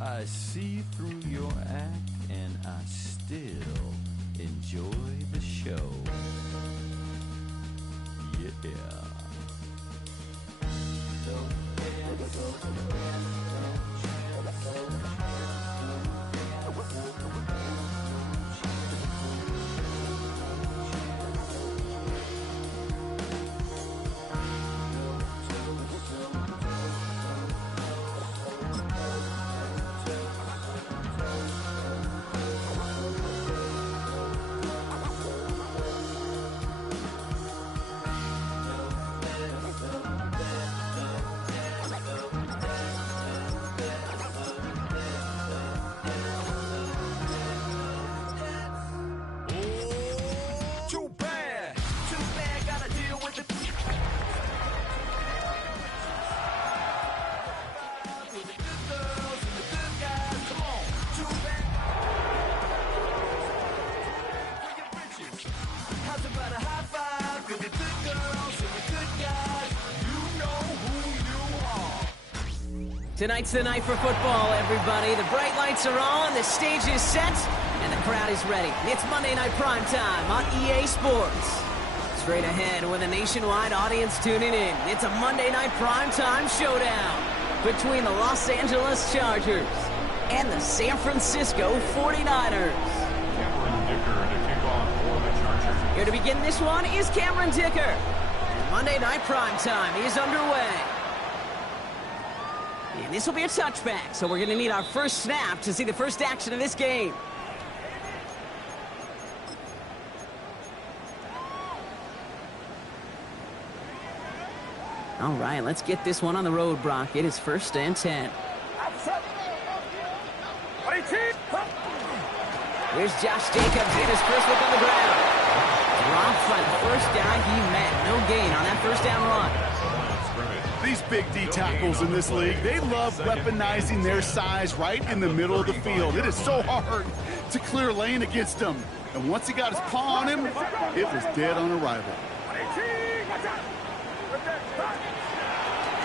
I see through your act, and I still enjoy the show. Yeah. Tonight's the night for football, everybody. The bright lights are on, the stage is set, and the crowd is ready. It's Monday Night Primetime on EA Sports. Straight ahead with a nationwide audience tuning in, it's a Monday Night Primetime showdown between the Los Angeles Chargers and the San Francisco 49ers. Cameron Dicker to kick off for the Chargers. Here to begin this one is Cameron Dicker. Monday Night Primetime is underway. And this will be a touchback, so we're going to need our first snap to see the first action of this game. All right, let's get this one on the road, Brock. It is 1st and 10. Here's Josh Jacobs in his first look on the ground. Dropped by the first guy he met. No gain on that first down run. These big D tackles in this league, they love weaponizing their size right in the middle of the field. It is so hard to clear lane against them. And once he got his paw on him, it was dead on arrival.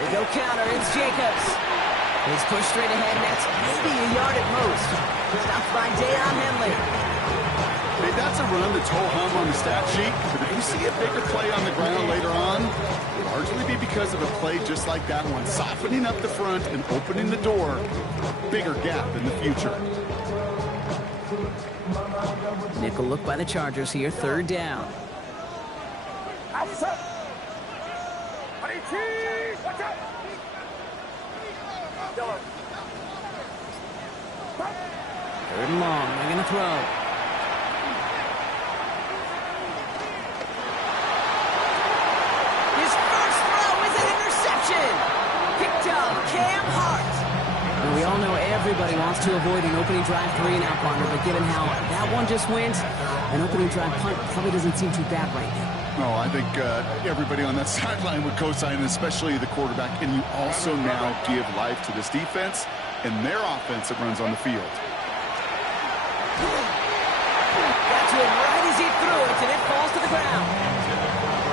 They go counter, it's Jacobs. He's pushed straight ahead, and that's maybe a yard at most. Stopped by Deion Henley. Hey, that's a run that's ho-hum on the stat sheet, but if you see a bigger play on the ground later on, it'll largely be because of a play just like that one, softening up the front and opening the door. Bigger gap in the future. Nickel look by the Chargers here, 3rd down. Third and long, they're going to throw. His first throw is an interception. Picked up Cam Hart. Now, we all know everybody wants to avoid an opening drive 3-and-out partner, but given how that one just went, an opening drive punt probably doesn't seem too bad right now. Oh, I think everybody on that sideline would co-sign, especially the quarterback. And you also now give life to this defense and their offense that runs on the field. Got to him right as he threw it, and it falls to the ground.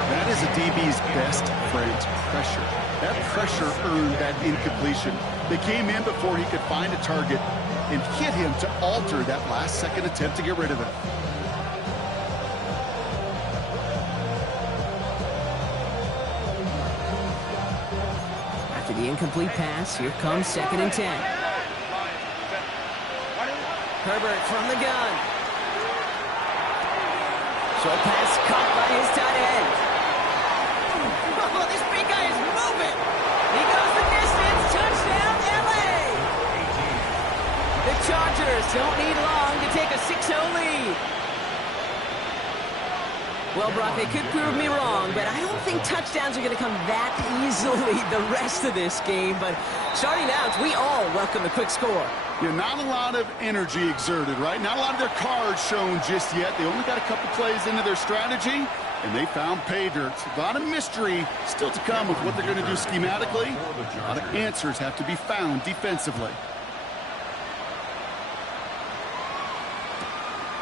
That is a DB's best friend, pressure. That pressure earned that incompletion. They came in before he could find a target and hit him to alter that last-second attempt to get rid of it. After the incomplete pass, here comes 2nd and 10. Herbert from the gun. Short pass caught by his tight end. Oh, this big guy is moving. He goes the distance. Touchdown, LA. The Chargers don't need long to take a 6-0 lead. Well, Brock, they could prove me wrong, but I don't think touchdowns are going to come that easily the rest of this game. But starting out, we all welcome the quick score. Yeah, not a lot of energy exerted, right? Not a lot of their cards shown just yet. They only got a couple plays into their strategy, and they found pay dirt. A lot of mystery still to come with what they're going to do schematically. A lot of answers have to be found defensively.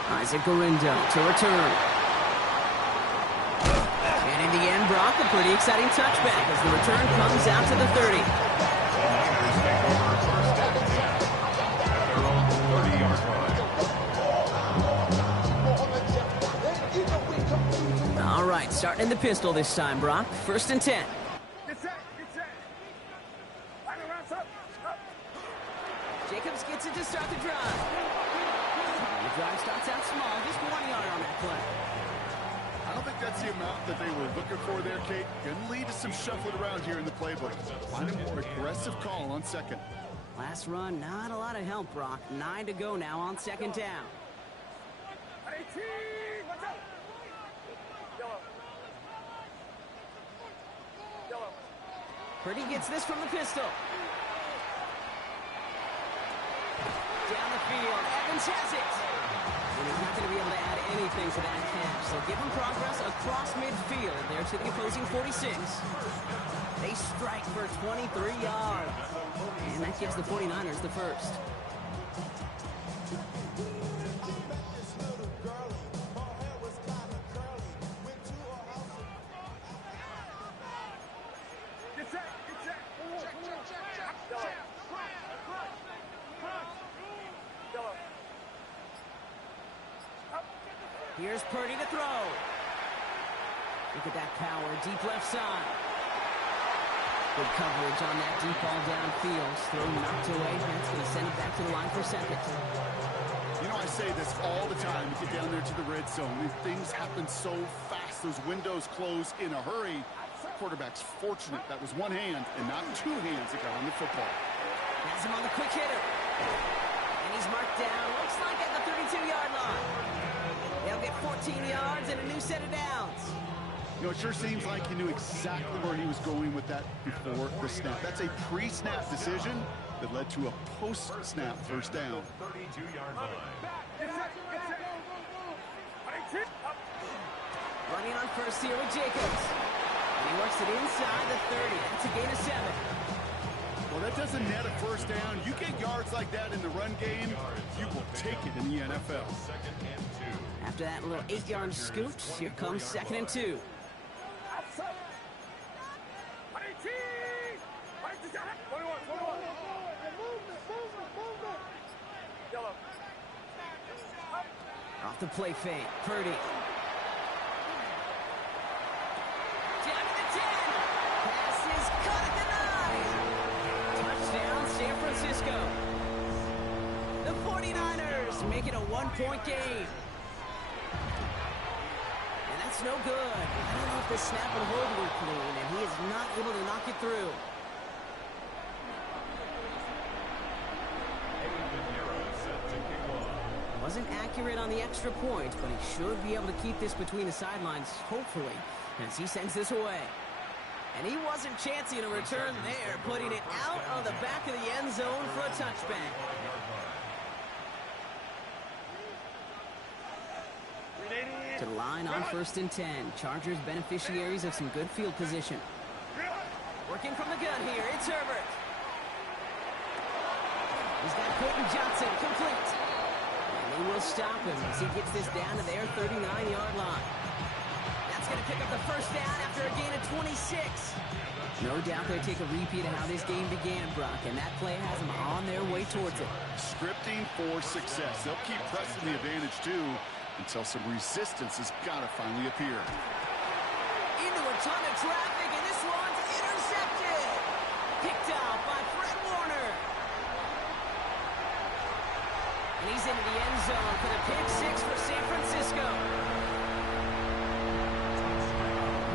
Isaac Gorindo to return. And in the end, Brock, a pretty exciting touchback as the return comes out to the 30. Starting in the pistol this time, Brock. 1st and 10. Jacobs gets it to start the drive. The drive starts out small, just 1 yard on that play. I don't think that's the amount that they were looking for there, Kate. Going to lead to some shuffling around here in the playbook. Find a more aggressive call on 2nd. Last run, not a lot of help, Brock. 9 to go now on 2nd down. Purdy gets this from the pistol. Down the field, Evans has it. And he's not going to be able to add anything to that catch. So give him progress across midfield there to the opposing 46. They strike for 23 yards. And that gives the 49ers the first. Here's Purdy to throw. Look at that power, deep left side. Good coverage on that deep ball downfield. Throw knocked away. That's going to send it back to the line for 2nd. You know, I say this all the time. You get down there to the red zone. Things happen so fast. Those windows close in a hurry. Quarterback's fortunate that was one hand and not 2 hands that got on the football. Has him on the quick hitter. And he's marked down. Looks like at the 32-yard line. They'll get 14 yards and a new set of downs. You know, it sure seems like he knew exactly where he was going with that before the snap. That's a pre-snap decision that led to a post-snap 1st down. 32-yard line. Running on 1st here with Jacobs. And he works it inside the 30. That's a gain of 7. Well, that doesn't net a 1st down. You get yards like that in the run game, you will take it in the NFL. 2nd and 2. After that little 8-yard scoot, here comes 2nd and 2. Off the play fake, Purdy. Down to the 10. Pass is caught at the 9. Touchdown, San Francisco. The 49ers make it a 1-point game. And that's no good. I don't know if the snap and hold were clean, and he is not able to knock it through. Wasn't accurate on the extra point, but he should be able to keep this between the sidelines, hopefully, as he sends this away. And he wasn't chancing a return there, putting it out of the back of the end zone for a touchback. To the line on 1st and 10. Chargers beneficiaries of some good field position. Working from the gun here, it's Herbert. He's got Quentin Johnson complete. And they will stop him as he gets this down to their 39-yard line. That's going to pick up the 1st down after a gain of 26. No doubt they'll take a repeat of how this game began, Brock, and that play has them on their way towards it. Scripting for success. They'll keep pressing the advantage, too, until some resistance has got to finally appear. Into a ton of traffic, and this one's intercepted. Picked out by Fred Warner. And he's into the end zone for the pick 6 for San Francisco.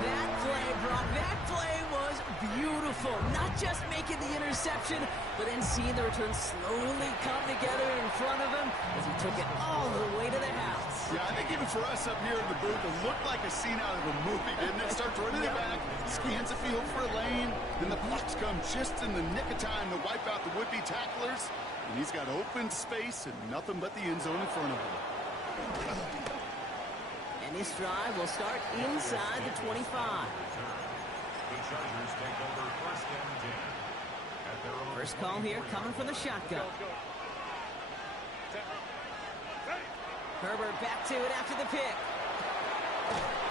That play, Brock, that play was beautiful. Not just making the interception, but then seeing the return slowly come together in front of him as he took it all the way to the house. Yeah, I think even for us up here in the booth, it looked like a scene out of a movie, didn't it? Starts running it back, scans the field for a lane, then the blocks come just in the nick of time to wipe out the would-be tacklers, and he's got open space and nothing but the end zone in front of him. And this drive will start inside the 25. The Chargers take over 1st and 10. At their own First call here coming from the shotgun. Herbert back to it after the pick.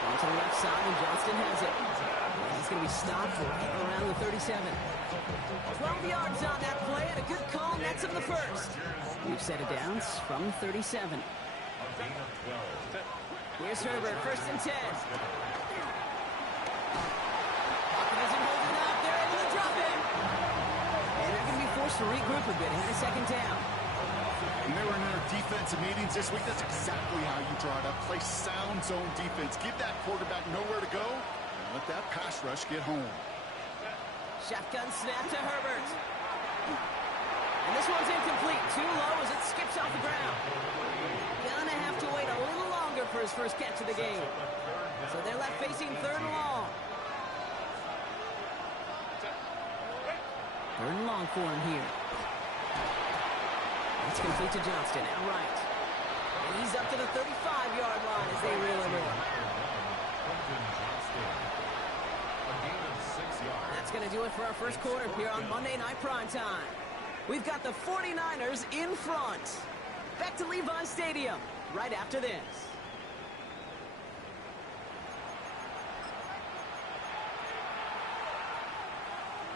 On to the left side, and Johnston has it. And he's going to be stopped for around the 37. 12 yards on that play, and a good call nets him the 1st. We've set it downs from the 37. a gain of 12. Here's Herbert, 1st and 10. forced to regroup a bit ahead of second down. When they were in their defensive meetings this week, that's exactly how you draw it up. Play sound zone defense. Give that quarterback nowhere to go, and let that pass rush get home. Shotgun snap to Herbert. And this one's incomplete. Too low as it skips off the ground. Gonna have to wait a little longer for his first catch of the game. So they're left facing third and long. Third and long for him here. It's complete to Johnston, outright. And he's up to the 35-yard line as they reel him in. That's going to do it for our first quarter here on Monday Night Primetime. We've got the 49ers in front. Back to Levi Stadium right after this.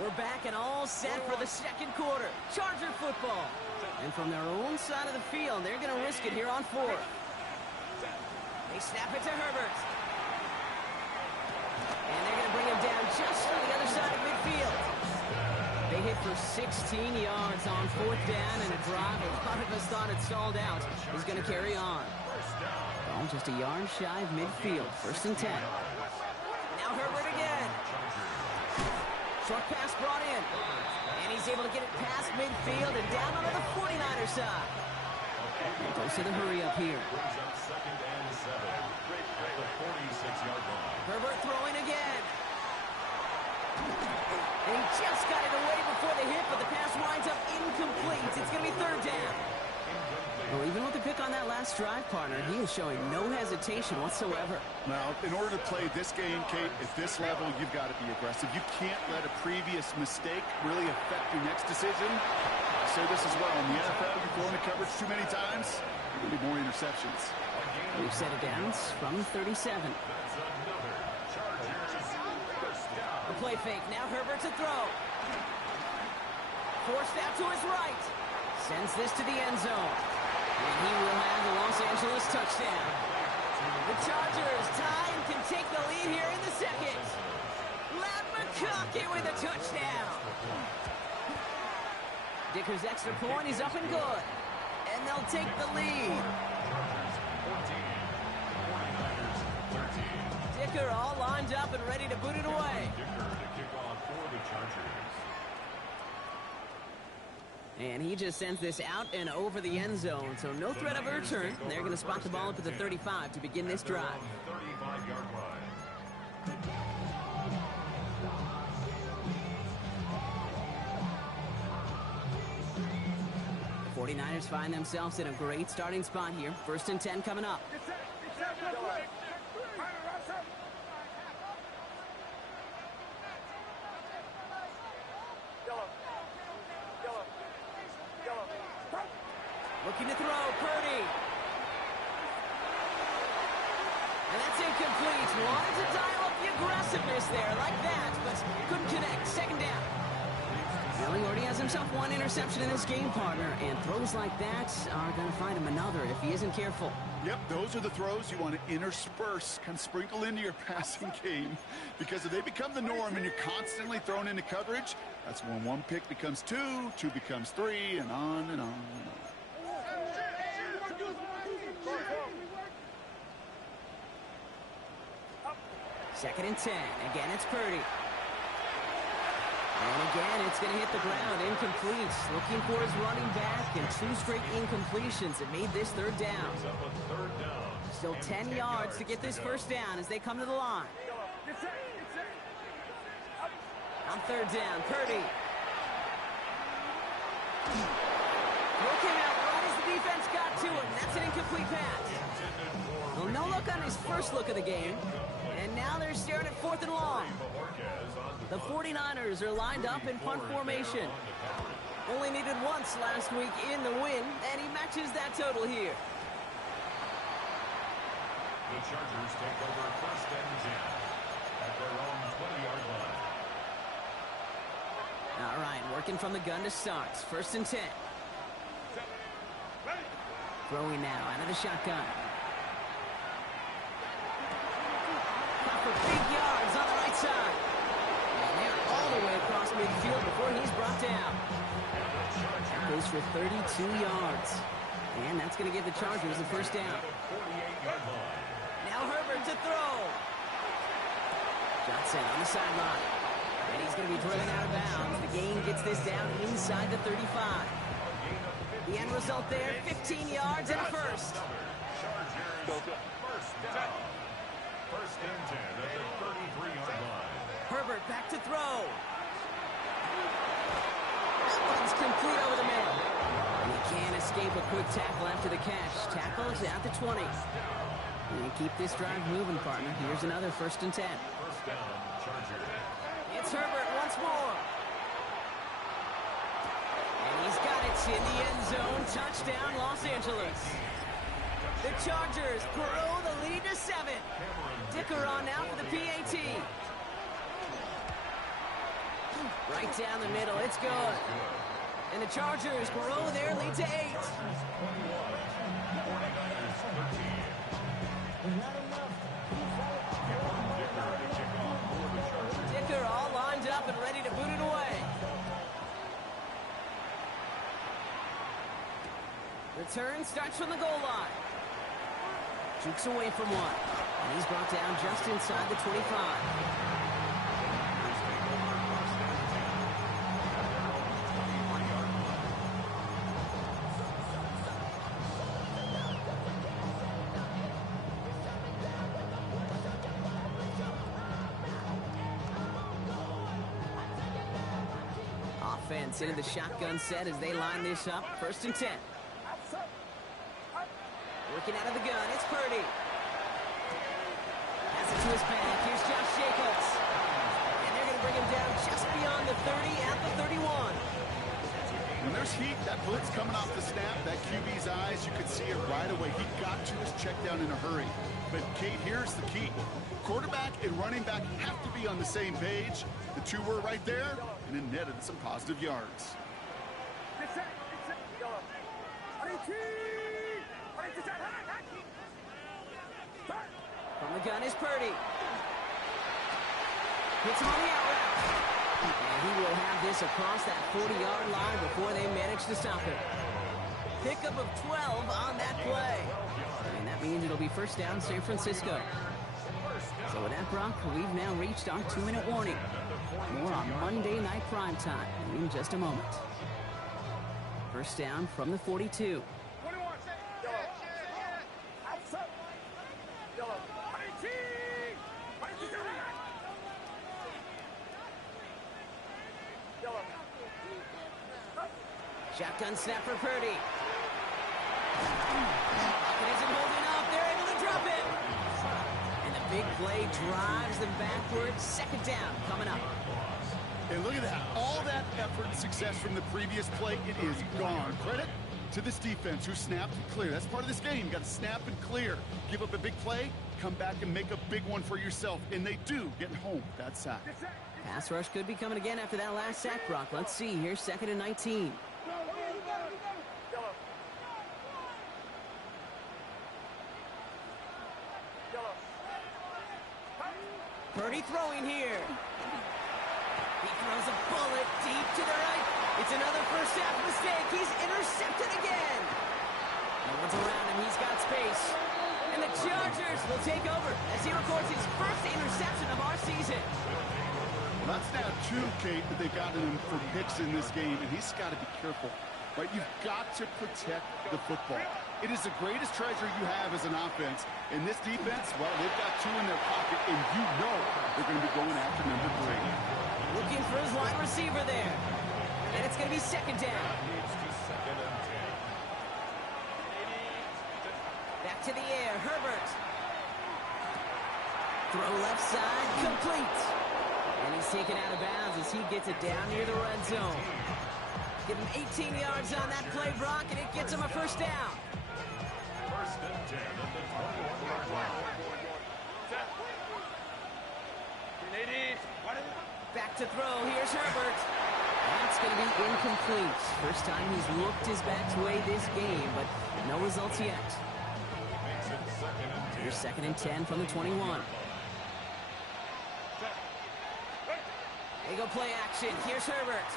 We're back and all set for the second quarter. Charger football. And from their own side of the field, they're going to risk it here on fourth. They snap it to Herbert. And they're going to bring him down just on the other side of midfield. They hit for 16 yards on fourth down, and a drive a lot of us thought it stalled out is going to carry on. Well, just a yard shy of midfield. First and 10. Now Herbert again. Short pass brought in. And he's able to get it past midfield and down onto the 49er side. And goes to the hurry up here. Herbert throwing again. And he just got it away before the hit, but the pass winds up incomplete. It's going to be third down. Well, even with the pick on that last drive, partner, he is showing no hesitation whatsoever. Now, in order to play this game, Kate, at this level, you've got to be aggressive. You can't let a previous mistake really affect your next decision. I say this as well. In the NFL, you've thrown the coverage too many times, there will be more interceptions. We've set it down from 37. The play fake. Now Herbert to throw. Forced out to his right. Sends this to the end zone. And he will have the Los Angeles touchdown. The Chargers tie and can take the lead here in the second. Lat McConkey with a touchdown. Dicker's extra point is up and good. And they'll take the lead. Dicker all lined up and ready to boot it away. And he just sends this out and over the end zone, so no threat of a return. They're going to spot the ball up at the 35 to begin this drive. 35-yard line. The 49ers find themselves in a great starting spot here. First and 10 coming up. Looking to throw, Purdy. And that's incomplete. Wanted to dial up the aggressiveness there like that, but couldn't connect. Second down. Well, he already has himself one interception in this game, partner, and throws like that are going to find him another if he isn't careful. Yep, those are the throws you want to intersperse, kind of sprinkle into your passing game, because if they become the norm and you're constantly thrown into coverage, that's when one pick becomes two, two becomes three, and on and on and on. Second and 10. Again, it's Purdy. And again, it's going to hit the ground. Incomplete. Looking for his running back, and two straight incompletions. It made this third down. Still 10 yards to get this first down as they come to the line. On third down, Purdy. Look him out right as the defense got to him. That's an incomplete pass. Well, no look on his first look of the game. And now they're staring at fourth and long. The 49ers are lined up in punt formation. Only needed once last week in the win, and he matches that total here. The Chargers take over first and 10 at their own 20-yard line. All right, working from the gun to start. First and 10. Throwing now out of the shotgun. Got for big yards on the right side. And they're all the way across midfield before he's brought down. That goes for 32 yards. And that's going to give the Chargers the first down. Now Herbert to throw. Johnson on the sideline. And he's going to be driven out of bounds. The gain gets this down inside the 35. The end result there, 15 yards and a first. First and 10 at the 33-yard line. Herbert back to throw. That one's complete over the middle. And he can't escape a quick tackle after the catch. Tackles at the 20. And keep this drive moving, partner. Here's another first and 10. First down, Chargers. It's Herbert once more. And he's got it in the end zone. Touchdown, Los Angeles. The Chargers grow the lead to 7. Dicker on now for the PAT. Right down the middle, it's good. And the Chargers grow their lead to 8. Dicker all lined up and ready to boot it away. Return starts from the goal line. Jukes away from one. And he's brought down just inside the 25. Offense into the shotgun set as they line this up. First and 10. Working out of the gun, it's Purdy. Pass it to his back. Here's Josh Jacobs. And they're going to bring him down just beyond the 30 at the 31. When there's heat, that blitz coming off the snap, that QB's eyes, you could see it right away. He got to his check down in a hurry. But, Kate, here's the key. Quarterback and running back have to be on the same page. The two were right there, and it netted some positive yards. From the gun is Purdy. Hits him on the out route. And he will have this across that 40-yard line before they manage to stop it. Pickup of 12 on that play. And that means it'll be first down San Francisco. So with that, Brock, we've now reached our 2-minute warning. More on Monday Night Primetime in just a moment. First down from the 42. Shotgun snap for Purdy. Pocket isn't holding up. They're able to drop it. And the big play drives them backwards. Second down coming up. And look at that. All that effort and success from the previous play, it is gone. Credit to this defense who snapped and clear. That's part of this game. You got to snap and clear. Give up a big play, come back and make a big one for yourself. And they do, getting home that sack. Pass rush could be coming again after that last sack, Brock. Let's see. Here's 2nd and 19. Purdy throwing here. He throws a bullet deep to the right. It's another first half mistake. He's intercepted again. No one's around him. He's got space. And the Chargers will take over as he records his first interception of our season. Well, that's now 2, Kate, that they've gotten him for picks in this game, and he's got to be careful. Right? You've got to protect the football. It is the greatest treasure you have as an offense. And this defense, well, they've got 2 in their pocket, and you know they're going to be going after number 3. Looking for his wide receiver there. And it's going to be second down. Back to the air, Herbert. Throw left side, complete. And he's taken out of bounds as he gets it down near the red zone. Give him 18 yards on that play, Brock, and it gets him a first down. First and 10 at the 21-yard line. Back to throw. Here's Herbert. That's going to be incomplete. First time he's looked his back way this game, but no results yet. Makes it 2nd and 10. Here's 2nd and 10 from the 21. They go play action. Here's Herbert.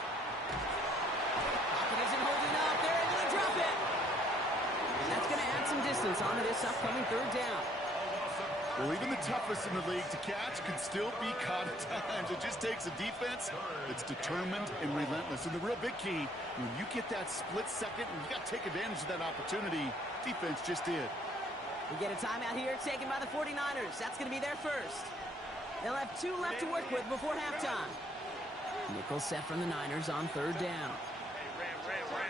Pocket isn't holding up. They're able to drop it. And that's going to add some distance onto this upcoming third down. Well, even the toughest in the league to catch can still be caught at times. It just takes a defense that's determined and relentless. And the real big key, when you get that split second, and you got to take advantage of that opportunity, defense just did. We get a timeout here taken by the 49ers. That's going to be their first. They'll have 2 left to work with before halftime. Nickel set from the Niners on third down.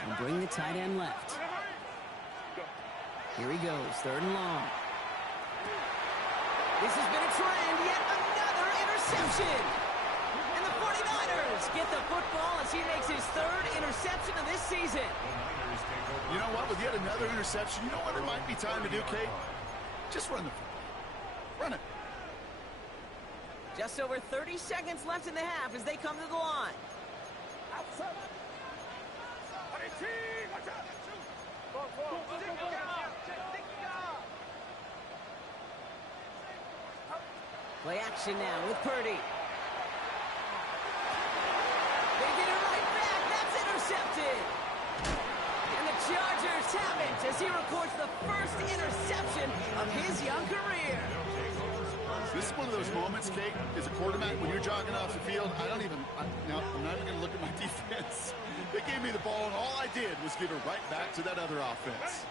And bring the tight end left. Here he goes, third and long. This has been a trend, yet another interception. And the 49ers get the football as he makes his 3rd interception of this season. You know what? With yet another interception, you know what it might be time to do, Kate? Just run the football. Run it. Just over 30 seconds left in the half as they come to the line. Play action now with Purdy. They get it right back. That's intercepted. And the Chargers have it as he records the first interception of his young career. This is one of those moments, Kate, as a quarterback, when you're jogging off the field, I'm not even going to look at my defense. They gave me the ball, and all I did was give it right back to that other offense.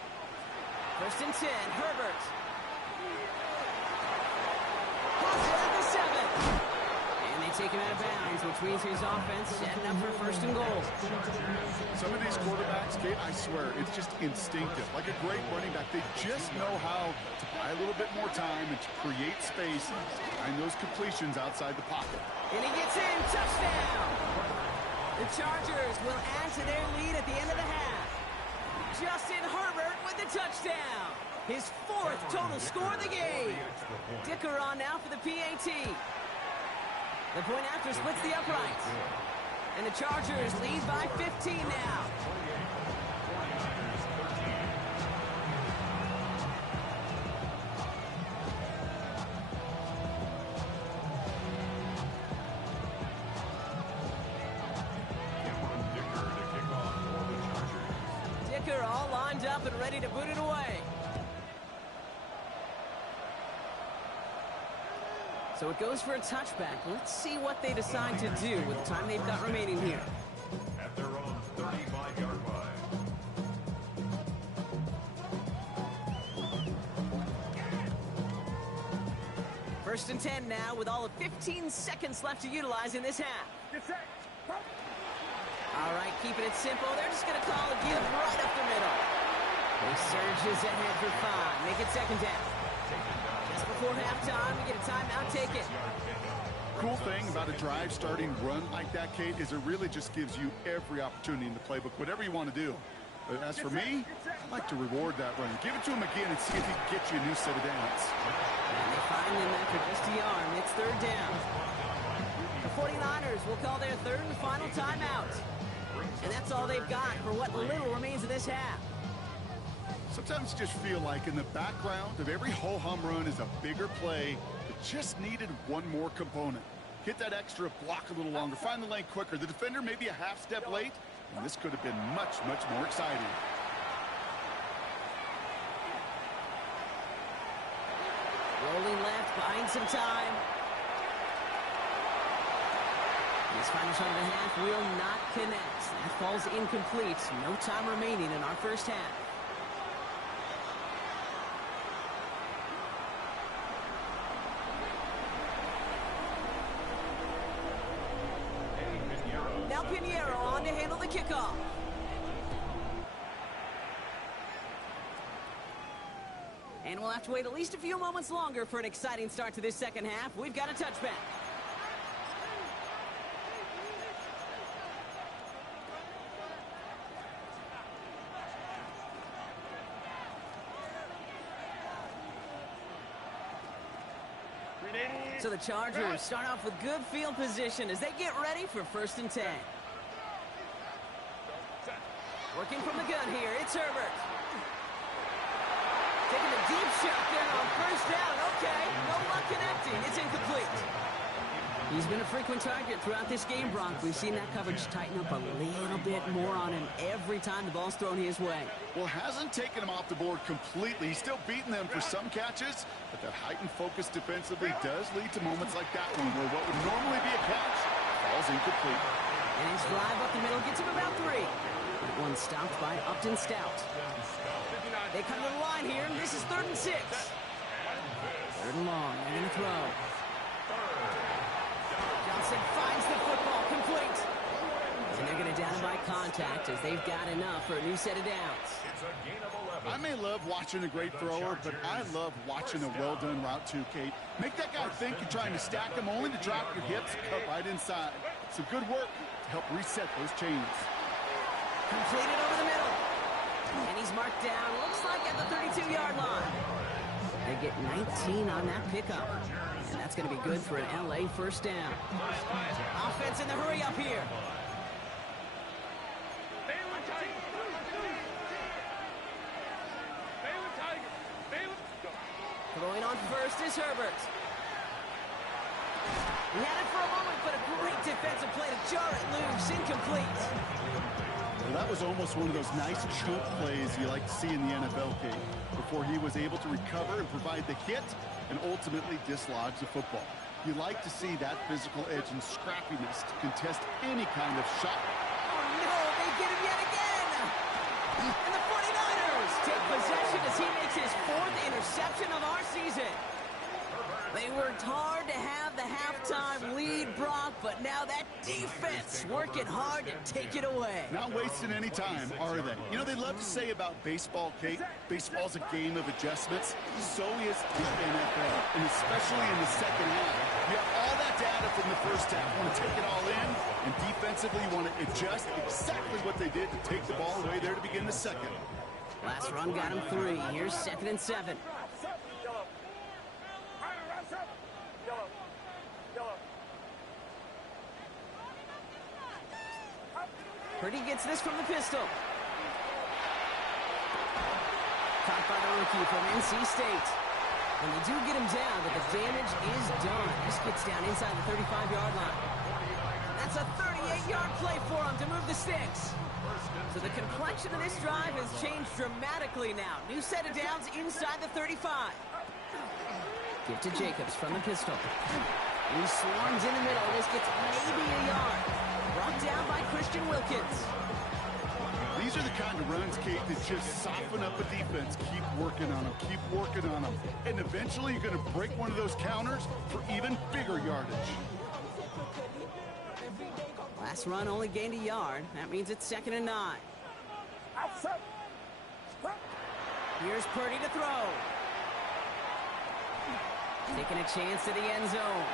1st and 10, Herbert. Passes at the 7. And they take him out of bounds, which means his offense setting up for 1st and goal. Some of these quarterbacks, Kate, I swear, it's just instinctive. Like a great running back, they just know how to buy a little bit more time and to create space behind those completions outside the pocket. And he gets in, touchdown! The Chargers will add to their lead at the end of the half. Justin Herbert with the touchdown. His 4th total score of the game. Dicker on now for the PAT. The point after splits the upright. And the Chargers lead by 15 now. Dicker all lined up and ready to boot it away. So it goes for a touchback. Let's see what they decide to do with the time they've got remaining here. At their own 35-yard line. 1st and 10 now with all of 15 seconds left to utilize in this half. All right, keeping it simple. They're just going to call a give right up the middle. He surges ahead for 5. Make it 2nd down. Just before halftime, we get a timeout taken. Cool thing about a drive starting run like that, Kate, is it really just gives you every opportunity in the playbook, whatever you want to do. But as for me, I like to reward that run. Give it to him again and see if he can get you a new set of downs. And they find him after just a yard. It's 3rd down. The 49ers will call their 3rd and final timeout. And that's all they've got for what little remains of this half. Sometimes you just feel like in the background of every ho-hum run is a bigger play that just needed one more component. Hit that extra block a little longer, find the lane quicker. The defender may be a half step late, and this could have been much, much more exciting. Rolling left, buying some time. This final shot of the half will not connect. That falls incomplete. No time remaining in our first half. Now Pinheiro on to handle the kickoff. And we'll have to wait at least a few moments longer for an exciting start to this second half. We've got a touchback. So the Chargers start off with good field position as they get ready for 1st and 10. Working from the gun here, it's Herbert. Taking a deep shot there on 1st down. Okay, no luck connecting. It's incomplete. He's been a frequent target throughout this game, Brock. We've seen that coverage tighten up a little bit more on him every time the ball's thrown his way. Well, hasn't taken him off the board completely. He's still beating them for some catches, but that heightened focus defensively does lead to moments like that one where what would normally be a catch falls incomplete. And his drive up the middle gets him about 3. That one stopped by Upton Stout. They come to the line here, and this is 3rd and 6. 3rd and long, they're going to throw. Johnson finds the football, complete. And they're going to down him by contact as they've got enough for a new set of downs. I may love watching a great thrower, but I love watching a well-done route too, Kate. Make that guy think you're trying to stack him only to drop your hips, cut right inside. Some good work to help reset those chains. Completed over the middle. And he's marked down, looks like at the 32-yard line. They get 19 on that pickup. And that's going to be good for an LA first down. Offense in the hurry up here. Throwing on first is Herbert. He had it for a moment, but a great defensive play to jar it loose. Incomplete. Well, that was almost one of those nice choke plays you like to see in the NFL, Kate, before he was able to recover and provide the hit and ultimately dislodge the football. You like to see that physical edge and scrappiness to contest any kind of shot. Oh, no, they get him yet again. And the 49ers take possession as he makes his 4th interception of our season. They worked hard to have the halftime lead, Brock, but now that defense working hard to take it away. Not wasting any time, are they? You know, they love to say about baseball, Kate, baseball's a game of adjustments. So is the NFL, and especially in the second half. You have all that data from the first half, want to take it all in, and defensively you want to adjust exactly what they did to take the ball away there to begin the second. Last run got him 3. Here's 2nd and 7. Purdy gets this from the pistol. Caught by the rookie from NC State. And they do get him down, but the damage is done. This gets down inside the 35-yard line. That's a 38-yard play for him to move the sticks. So the complexion of this drive has changed dramatically now. New set of downs inside the 35. Give to Jacobs from the pistol. He swarms in the middle. This gets maybe a yard. Brought down by Christian Wilkins. These are the kind of runs, Kate, that just soften up a defense. Keep working on them, keep working on them. And eventually you're going to break one of those counters for even bigger yardage. Last run only gained a yard. That means it's 2nd and 9. Here's Purdy to throw. Taking a chance to the end zone.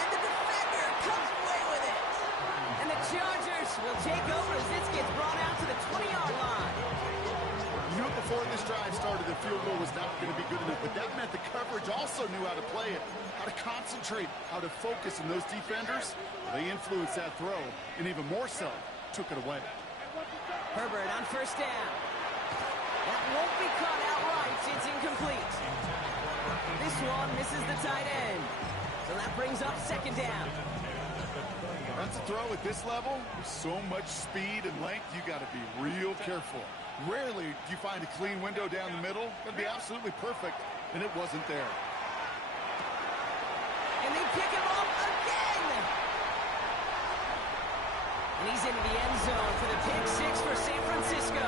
And the defender comes away with it. And the Chargers will take over as this gets brought out to the 20-yard line. You knew before this drive started the field goal was not going to be good enough, but that meant the coverage also knew how to play it, how to concentrate, how to focus, and those defenders, they influenced that throw, and even more so, took it away. Herbert on first down. That won't be caught outright. It's incomplete. This one misses the tight end. So that brings up 2nd down. That's a throw at this level. With so much speed and length, you got to be real careful. Rarely do you find a clean window down the middle. It'd be absolutely perfect, and it wasn't there. And they pick him up again. And he's into the end zone for the pick 6 for San Francisco.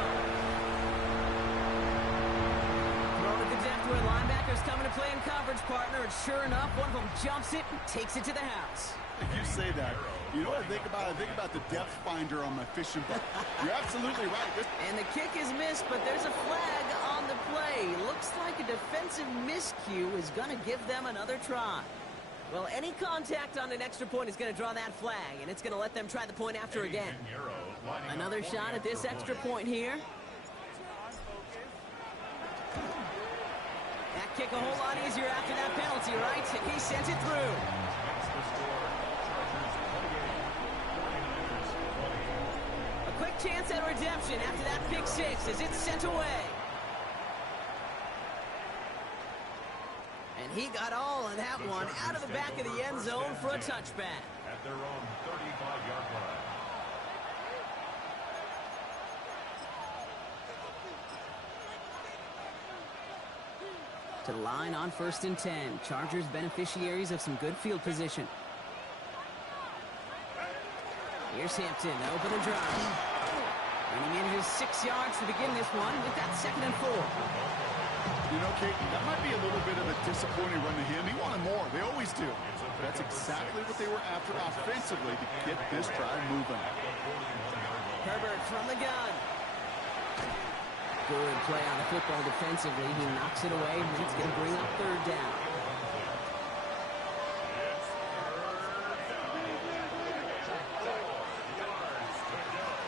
Thrown at the depth where linebackers coming to play in coverage, partner, and sure enough, one of them jumps it and takes it to the house. You say that. You know what I think about? I think about the depth finder on my fishing boat. You're absolutely right. And the kick is missed, but there's a flag on the play. Looks like a defensive miscue is going to give them another try. Well, any contact on an extra point is going to draw that flag, and it's going to let them try the point after again. Another shot at this extra point here. That kick a whole lot easier after that penalty, right? He sent it through. A quick chance at redemption after that pick 6 as it's sent away. And And he got all of that one out of the back of the end zone for a touchback. At their own 35-yard line. To the line on 1st and 10. Chargers beneficiaries of some good field position. Here's Hampton to open the drive. And he manages 6 yards to begin this one. We've got 2nd and 4. You know, Kate, that might be a little bit of a disappointing run to him. He wanted more. They always do. That's exactly what they were after offensively to get this drive moving. Herbert from the gun. Good play on the football defensively. He knocks it away, and it's going to bring up 3rd down.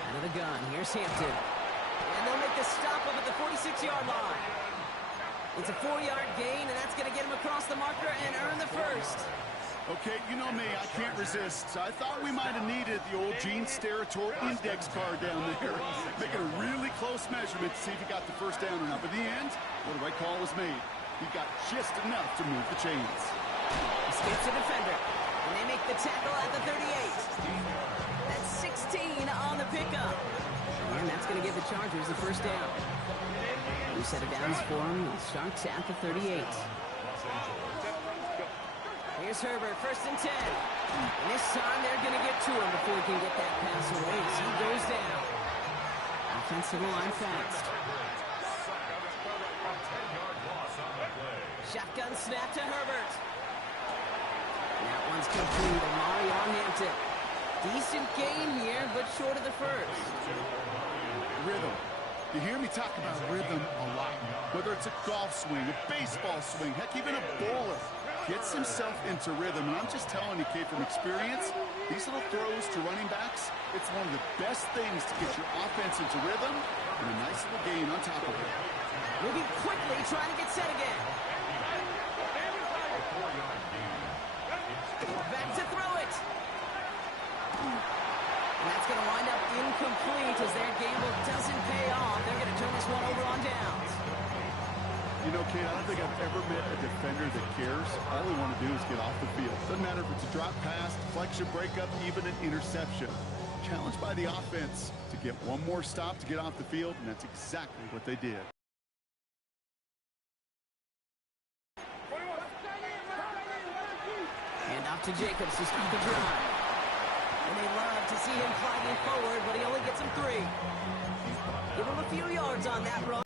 Out of the gun. Here's Hampton. And they'll make the stop up at the 46-yard line. It's a 4-yard gain, and that's going to get him across the marker and earn the first. Okay, you know me, I can't resist. I thought we might have needed the old Gene Steratore index card down there. Making a really close measurement to see if he got the first down or not. But in the end, well, the right call was made. He got just enough to move the chains. Escapes a defender, and they make the tackle at the 38. That's 16 on the pickup. And that's going to give the Chargers the first down. We set it down for him. He starts at the 38. Here's Herbert, 1st and 10. And this time they're going to get to him before he can get that pass away as he goes down. Offensive line fast. Shotgun snap to Herbert. And that one's complete. Amari on Hampton. Decent game here, but short of the first. Rhythm. You hear me talk about rhythm a lot. Whether it's a golf swing, a baseball swing, heck, even a bowler. Gets himself into rhythm, and I'm just telling you, Kate, from experience, these little throws to running backs, it's one of the best things to get your offense into rhythm and a nice little gain on top of it. Moving quickly, trying to get set again. Back to throw it. And that's going to wind up incomplete as their gamble doesn't pay off. They're going to turn this one over on downs. You know, Kate, I don't think I've ever met a defender that cares. All they want to do is get off the field. Doesn't matter if it's a drop pass, deflection, breakup, even an interception. Challenged by the offense to get one more stop to get off the field, and that's exactly what they did. And off to Jacobs to start the drive. And they love to see him flying forward, but he only gets him 3. Give him a few yards on that run.